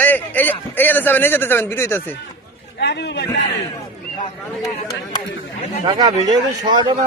এই এই যে- এই যেতে যাবেন এই যেতে যাবেন বিরোধী আছে কাকা ভিডিও কি না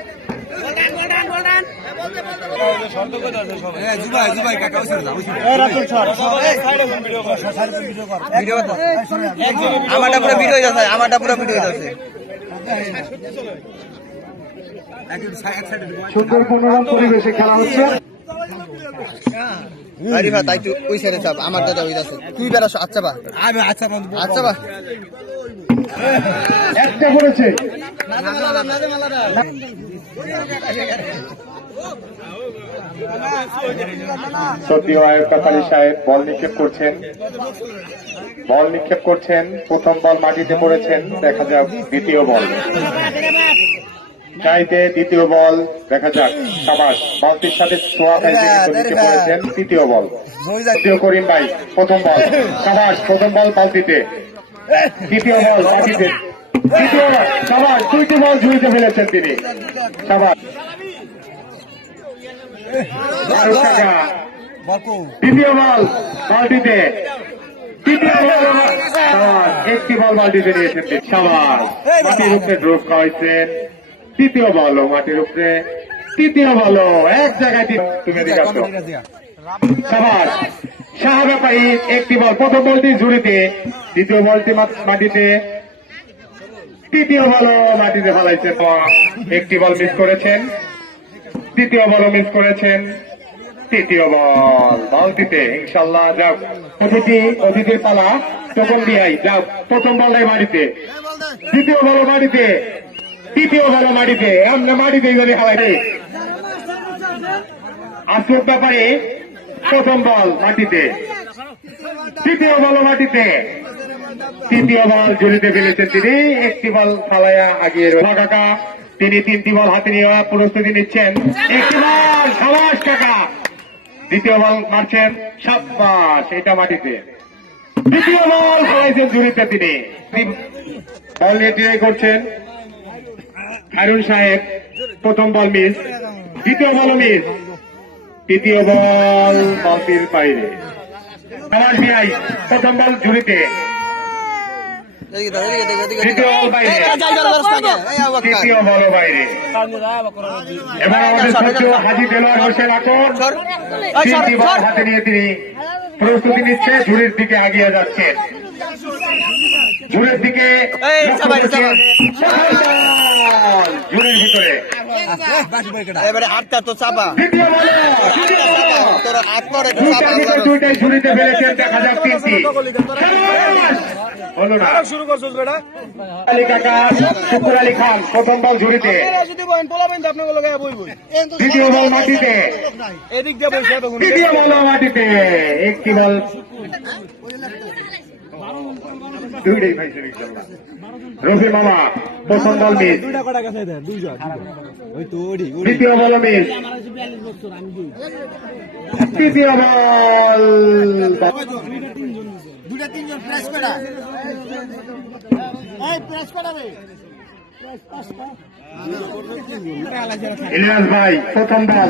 আমারটা পুরো ভিডিও যাচ্ছে আমারটা পুরো ভিডিও যাচ্ছে। সুন্দর মনোরম পরিবেশে খেলা হচ্ছে। আরে ভাই তাই তুই ওই সাইডে চাপ আমার দাদা ওই আছে তুই বেড়াস আচ্ছা বা। আমি আচ্ছা বন্ধু আচ্ছা বা। একটা করেছে। সত্যি আয়ব সাহেব বল নিক্ষেপ করছেন। বল নিক্ষেপ করছেন প্রথম বল মাটিতে পড়েছেন দেখা যাক দ্বিতীয় বল। চাইতে দ্বিতীয় বল দেখা যাক সাবাস বলটির সাথে ছোঁয়া নিচে পড়েছেন তৃতীয় বল। তৃতীয় করিম ভাই প্রথম বল সাবাস প্রথম বল বালতিতে। দ্বিতীয় বল মাটিতে তৃতীয় সাবাস দুইটি বল ঝুড়িতে ফেলেছেন তিনি। সাবাস। দ্বিতীয় বল একটি বল নিয়েছেন মাটির উপরে খাওয়াইছেন তৃতীয় বল, মাটির উপরে। তৃতীয় বল, এক জায়গায় একটি বল। প্রথম বলটি ঝুড়িতে, দ্বিতীয় বলটি মাটিতে। তৃতীয় বল, মাটিতে ফেলাইছেন একটি বল মিস করেছেন। তৃতীয় বল মিস করেছেন। তৃতীয় বল। বালতিতে ইনশাল্লাহ যাক। অতিথি, অতিথির পালা প্রথম দিয়াই যাক, প্রথম বলটাই মাটিতে। দ্বিতীয় বল মাটিতে। তৃতীয় বল মাটিতে। আমরা মাটিতে এগুলি খেলাই আসল ব্যাপারে, প্রথম বল মাটিতে। তৃতীয় বল মাটিতে। তৃতীয় বল জড়িতে ফেলেছেন তিনি। একটি বল ফালাইয়া আগিয়ে রয়েছে তিনি তিনটি বল হাতে নিয়ে প্রস্তুতি নিচ্ছেন। একটি বল সাবাস কাকা দ্বিতীয় বল মারছেন সাবাস এটা মাটিতে। দ্বিতীয় বল ফেলাইছেন জুড়িতে তিনি। বল নিয়ে করছেন। হারুন সাহেব, প্রথম বল মিস, দ্বিতীয় বল মিস। তৃতীয় বল বলটির বাইরে প্রথম বল ঝুড়িতে প্রস্তুতি নিচ্ছে ঝুড়ির দিকে আগিয়ে যাচ্ছেন ঝুড়ির দিকে এই, লক্ষ্য চাবাই, করছেন। চাবাই। সফল বল! ঝুড়ির ভিতরে এবারে হাতটা তো চাপা। তোর হাত পরে একটু দুইটা চাপা দিকে করো। দুইটাই ঝুড়িতে ফেলেছেন দেখা যাক তিনটি হলো না। শুরু করছিস বেটা। আলী কাকা শুকুর আলী খান প্রথম বল ঝুড়িতে। যদি বলেন পোলা বেন আপনার লোক বই বই। দ্বিতীয় বল মাটিতে। এদিক দিয়ে বসে তৃতীয় বল মাটিতে। একটি বল। দুইটাই পাইছে। রফি মামা বল মিস দ্বিতীয় বল মিস তৃতীয় বল। ইলিয়াস ভাই প্রথম বল।